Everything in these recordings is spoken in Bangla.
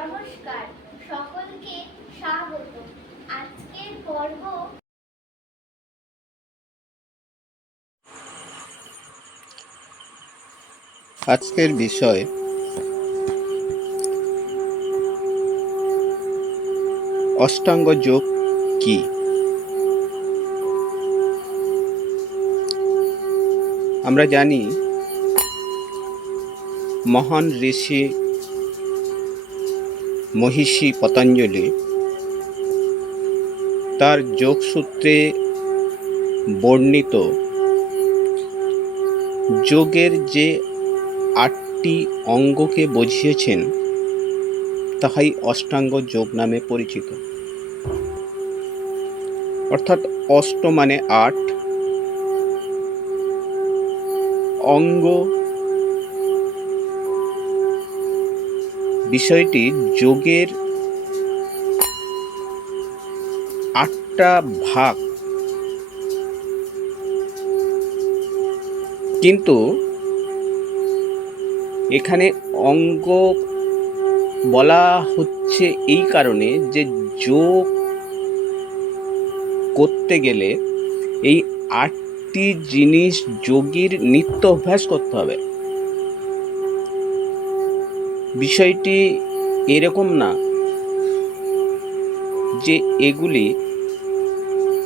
নমস্কার। সকলকে স্বাগত। আজকের পর্ব আজকের বিষয় অষ্টাঙ্গ যোগ কি? আমরা জানি মহান ঋষি মহিষী পতঞ্জলি। তার যোগসূত্রে বর্ণিত, যোগের যে আটটি অঙ্গকে বুঝিয়েছেন, তাহাই অষ্টাঙ্গ যোগ নামে পরিচিত। অর্থাৎ অষ্ট মানে আট, অঙ্গ বিষয়টি যোগের আটটা ভাগ। কিন্তু এখানে অঙ্গ বলা হচ্ছে এই কারণে যে যোগ করতে গেলে এই আটটি জিনিস যোগীর নিত্য অভ্যাস করতে হবে। বিষয়টি এরকম না যে এগুলি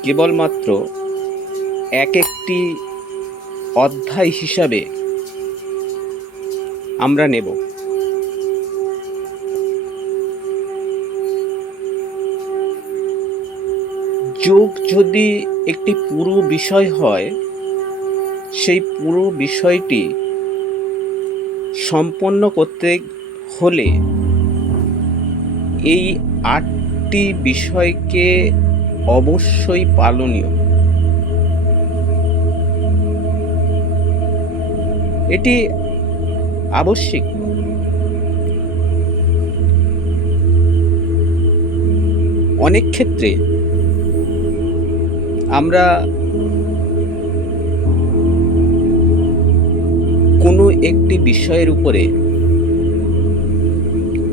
কেবলমাত্র এক একটি অধ্যায় হিসাবে আমরা নেব। যোগ যদি একটি পুরো বিষয় হয়, সেই পুরো বিষয়টি সম্পন্ন করতে হলে এই আটটি বিষয়কে অবশ্যই পালনীয়। এটি আবশ্যিক। অনেক ক্ষেত্রে আমরা কোনো একটি বিষয়ের উপরে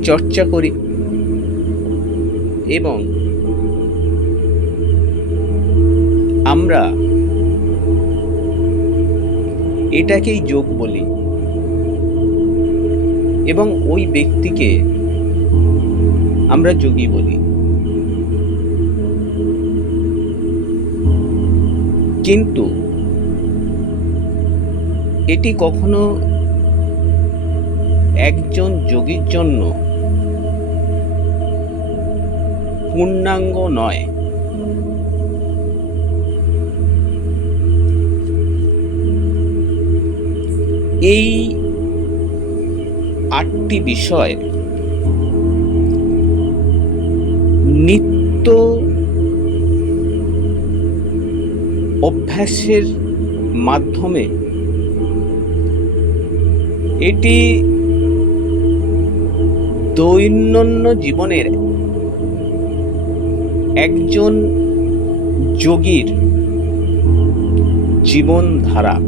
চর্চা করি এবং আমরা এটাকেই যোগ বলি এবং ওই ব্যক্তিকে আমরা যোগী বলি। কিন্তু এটি কখনো একজন যোগীর জন্য পূর্ণাঙ্গ নয়। এই আটটি বিষয় নিত্য অভ্যাসের মাধ্যমে এটি দৈনন্দিন জীবনের একজন যোগীর জীবনধারা।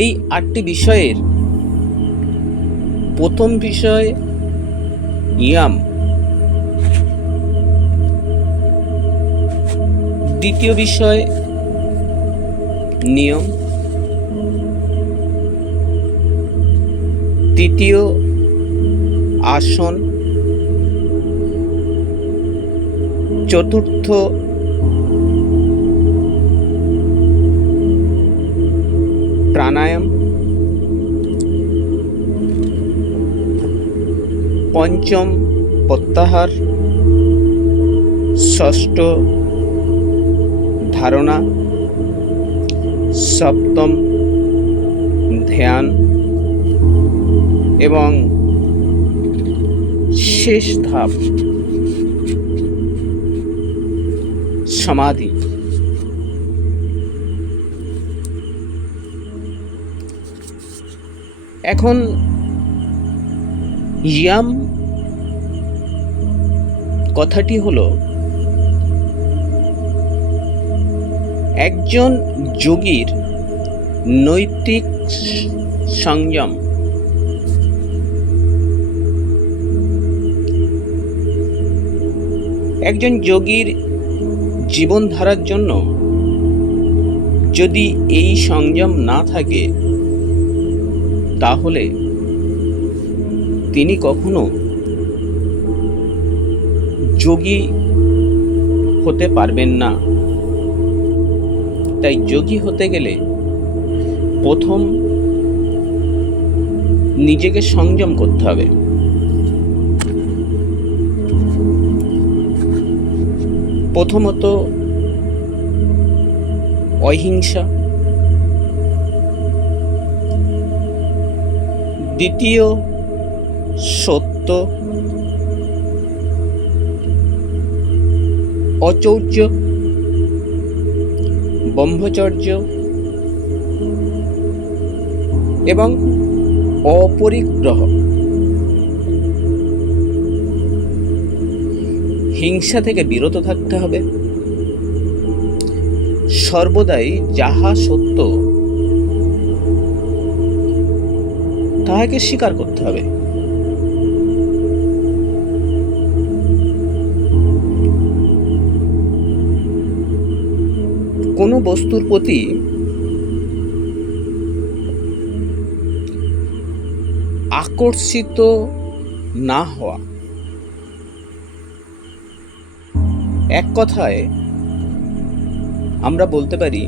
এই আটটি বিষয়ের প্রথম বিষয় ইয়াম। দ্বিতীয় বিষয় নিয়ম। তৃতীয় আসন। চতুর্থ প্রাণায়াম। পঞ্চম প্রত্যাহার। ষষ্ঠ ধারণা। সপ্তম ধ্যান। এবং শেষ ধাপ। সমাধি। এখন ইয়াম কথাটি হলো একজন যোগীর নৈতিক সংযম একজন যোগীর জীবনধারার জন্য যদি এই সংযম না থাকে, তাহলে তিনি কখনো যোগী হতে পারবেন না। তাই যোগী হতে গেলে প্রথম নিজেকে সংযম করতে হবে। প্রথমত অহিংসা। দ্বিতীয় সত্য। অচৌর্য। ব্রহ্মচর্য। এবং অপরিগ্রহ। হিংসা থেকে বিরত থাকতে হবে। সর্বদাই যাহা সত্য, তাহাকে স্বীকার করতে হবে। কোনো বস্তুর প্রতি আকর্ষিত না হওয়া। এক কথায় আমরা বলতে পারি,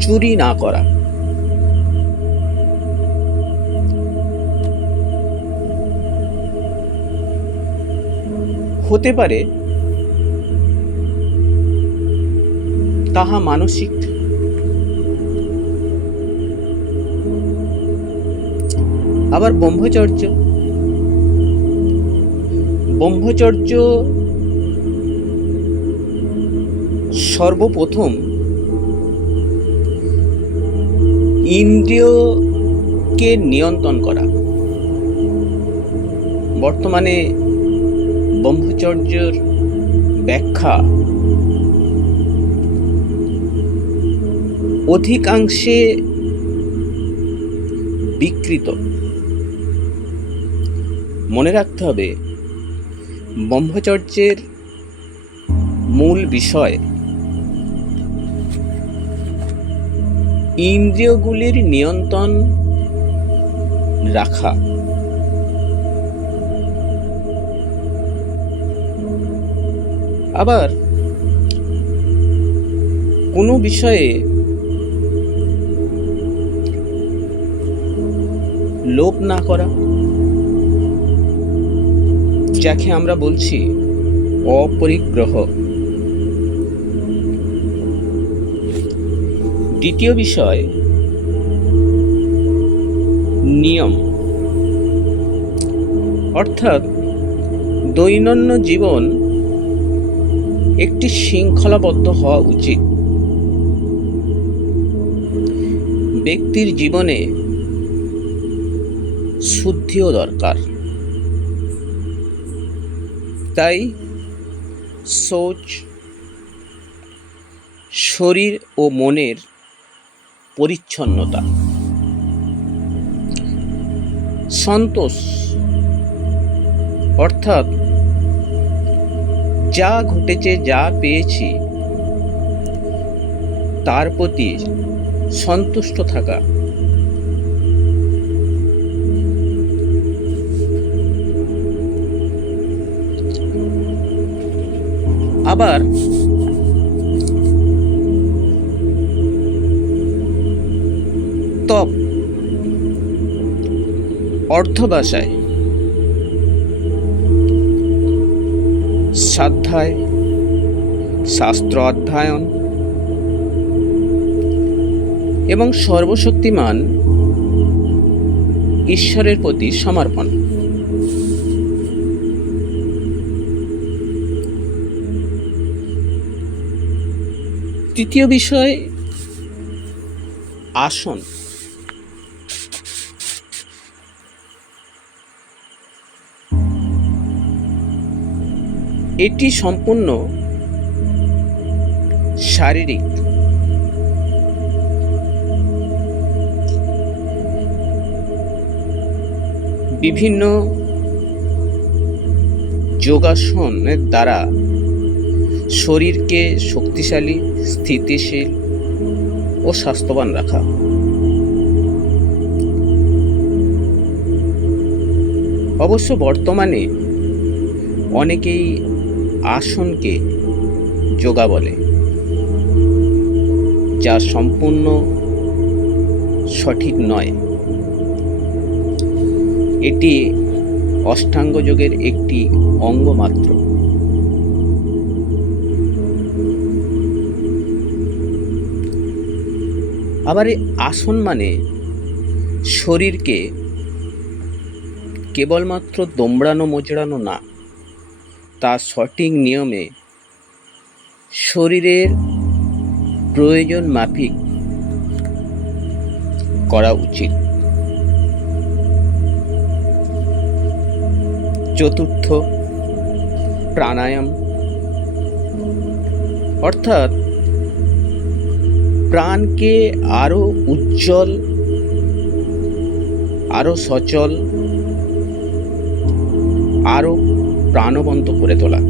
চুরি না করা। হতে পারে তাহা মানসিক আবার ব্রহ্মচর্য। ব্রহ্মচর্য সর্বপ্রথম ইন্দ্রিয়কে নিয়ন্ত্রণ করা। বর্তমানে ব্রহ্মচর্যের ব্যাখ্যা অধিকাংশে বিকৃত। মনে রাখতে হবে, ব্রহ্মচর্যের মূল বিষয় ইন্দ্রিয়গুলির নিয়ন্ত্রণ রাখা। আবার কোনো বিষয়ে লোভ না করা যাকে আমরা বলছি অপরিগ্রহ। দ্বিতীয় বিষয়, নিয়ম। অর্থাৎ দৈনন্দিন জীবন একটি শৃঙ্খলাবদ্ধ হওয়া উচিত। ব্যক্তির জীবনে শুদ্ধিও দরকার। তাই সোচ শরীর ও মনের পরিচ্ছন্নতা। সন্তোষ। অর্থাৎ যা ঘটেছে যা পেয়েছি তার প্রতি সন্তুষ্ট থাকা। আবার তপ অর্থবাসায় স্বাধ্যায় শাস্ত্র অধ্যয়ন এবং সর্বশক্তিমান ঈশ্বরের প্রতি সমর্পণ। তৃতীয় বিষয় আসন। এটি সম্পূর্ণ শারীরিক। বিভিন্ন যোগাসনের দ্বারা শরীরকে শক্তিশালী, স্থিতিশীল ও স্বাস্থ্যবান রাখা। অবশ্য বর্তমানে অনেকেই আসনকে যোগা বলে, যা সম্পূর্ণ সঠিক নয়। এটি অষ্টাঙ্গ যোগের একটি অঙ্গ মাত্র। আবার এই আসন মানে শরীরকে কেবলমাত্র দোমড়ানো মোচড়ানো না তা সঠিক নিয়মে শরীরের প্রয়োজন মাফিক করা উচিত। চতুর্থ প্রাণায়াম। অর্থাৎ প্রাণকে আরও উজ্জ্বল, আরও সচল, আরও প্রাণবন্ত করে তোলা।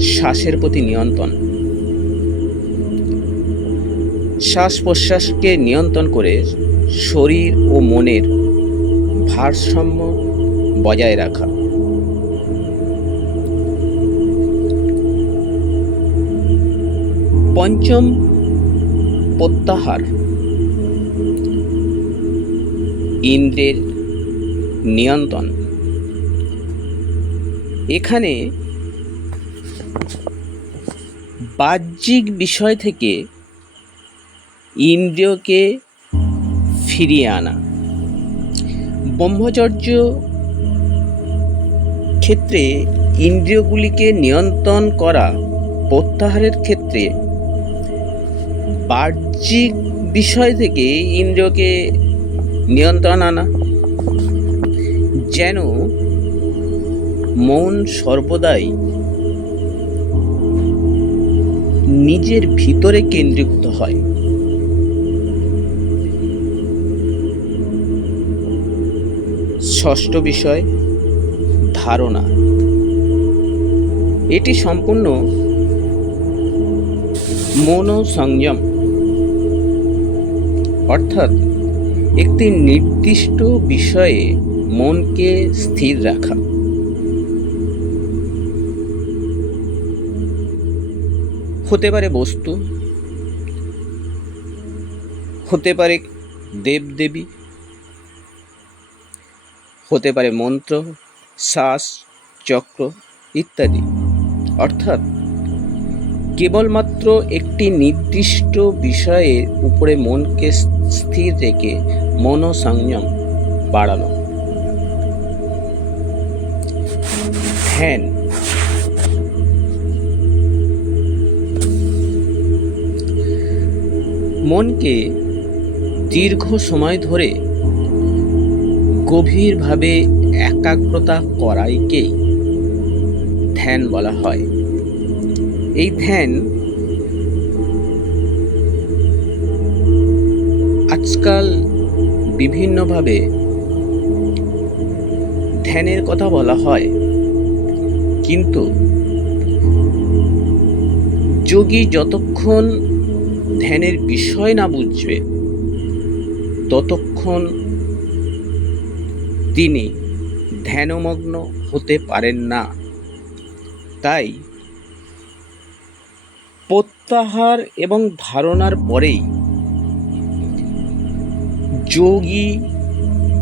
শ্বাসের প্রতি নিয়ন্ত্রণ। শ্বাস প্রশ্বাসকে নিয়ন্ত্রণ করে শরীর ও মনের ভারসাম্য বজায় রাখা। পঞ্চম প্রত্যাহার। ইন্দ্রের নিয়ন্ত্রণ। এখানে বাহ্যিক বিষয় থেকে ইন্দ্রিয়কে ফিরিয়ে আনা। ব্রহ্মচর্য ক্ষেত্রে ইন্দ্রিয়গুলিকে নিয়ন্ত্রণ করা প্রত্যাহারের ক্ষেত্রে বাহ্যিক বিষয় থেকে ইন্দ্রিয়কে নিয়ন্ত্রণ আনা, যেন মন সর্বদাই নিজের ভিতরে কেন্দ্রীভূত হয়। ষষ্ঠ বিষয়, ধারণা। এটি সম্পূর্ণ মনোসংযম। অর্থাৎ একটি নির্দিষ্ট বিষয়ে মনকে স্থির রাখা। হতে পারে বস্তু, হতে পারে দেবদেবী, হতে পারে মন্ত্র, শ্বাস, চক্র ইত্যাদি। অর্থাৎ কেবলমাত্র একটি নির্দিষ্ট বিষয়ের উপরে মনকে স্থির রেখে মনোসংযম বাড়ানো। ধ্যান মনকে দীর্ঘ সময় ধরে গভীরভাবে একাগ্রতা করাইকেই ধ্যান বলা হয়। এই ধ্যান আজকাল বিভিন্নভাবে ধ্যানের কথা বলা হয়। কিন্তু যোগী যতক্ষণ ধ্যানের বিষয় না বুঝবে, ততক্ষণ তিনি ধ্যানমগ্ন হতে পারেন না। তাই প্রত্যাহার এবং ধারণার পরেই যোগী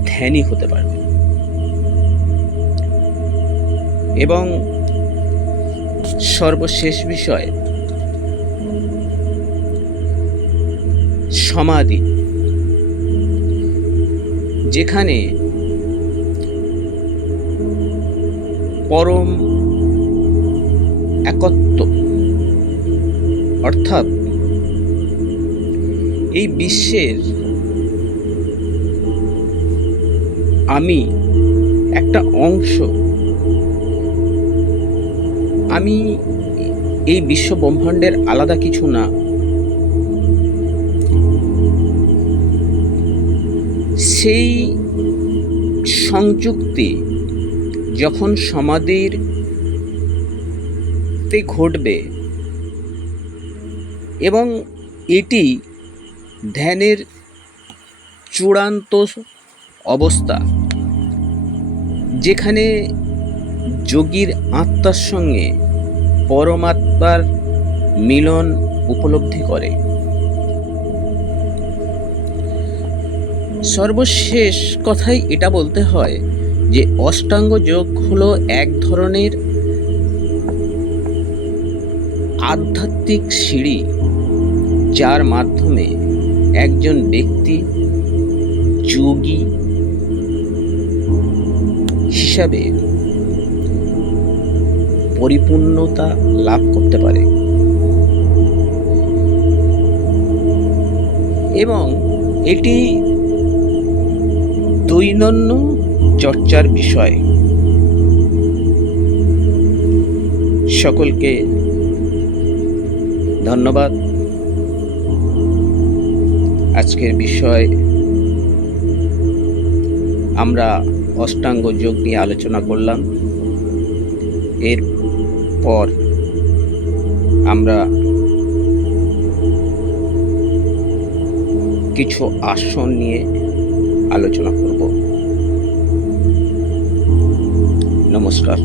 ধ্যানী হতে পারবে এবং সর্বশেষ বিষয় সমাধি। যেখানে পরম একত্ব। অর্থাৎ এই বিশ্বের আমি একটা অংশ। আমি এই বিশ্ব ব্রহ্মাণ্ডের আলাদা কিছু না। সেই সংযুক্তি যখন সমাধির তে ঘটবে এবং এটি ধ্যানের চূড়ান্ত অবস্থা, যেখানে যোগীর আত্মার সঙ্গে পরমাত্মার মিলন উপলব্ধি করে। সর্বশেষ কথাই এটা বলতে হয় যে অষ্টাঙ্গ যোগ হলো এক ধরনের আধ্যাত্মিক সিঁড়ি যার মাধ্যমে একজন ব্যক্তি যোগী হিসাবে পরিপূর্ণতা লাভ করতে পারে। এবং এটি দৈনন্দিন চর্চার বিষয়। সকলকে ধন্যবাদ। আজকের বিষয় আমরা অষ্টাঙ্গ যোগ নিয়ে আলোচনা করলাম। এরপর আমরা কিছু আসন নিয়ে আলোচনা করব। নমস্কার